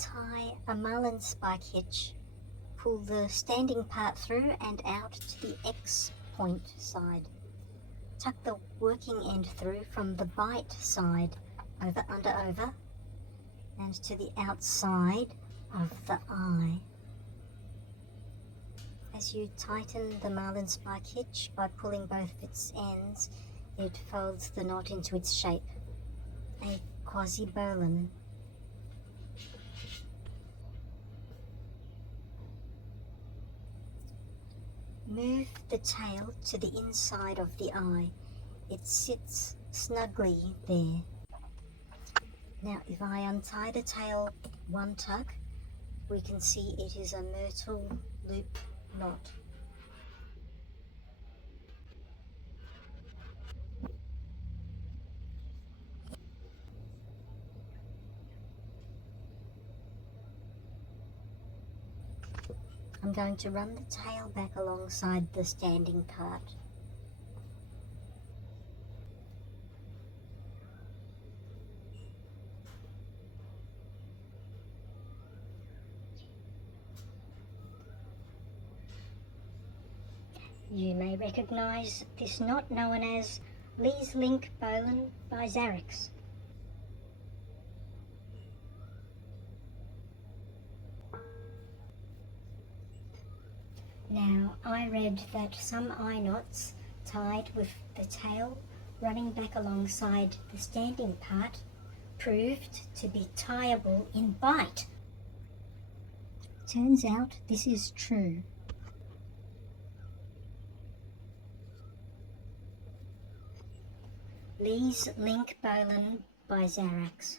tie a marlinspike hitch, pull the standing part through and out to the X point side. Tuck the working end through from the bight side, over, under, over, and to the outside of the eye. As you tighten the marlinspike hitch by pulling both of its ends, it folds the knot into its shape, a quasi-bowline. Move the tail to the inside of the eye. It sits snugly there. Now if I untie the tail one tuck, we can see it is a Myrtle loop knot. I'm going to run the tail back alongside the standing part. You may recognise this knot known as Link Bowline by Xarax. Now, I read that some eye knots tied with the tail running back alongside the standing part proved to be tiable in bight. Turns out this is true. Link Bowline by Xarax.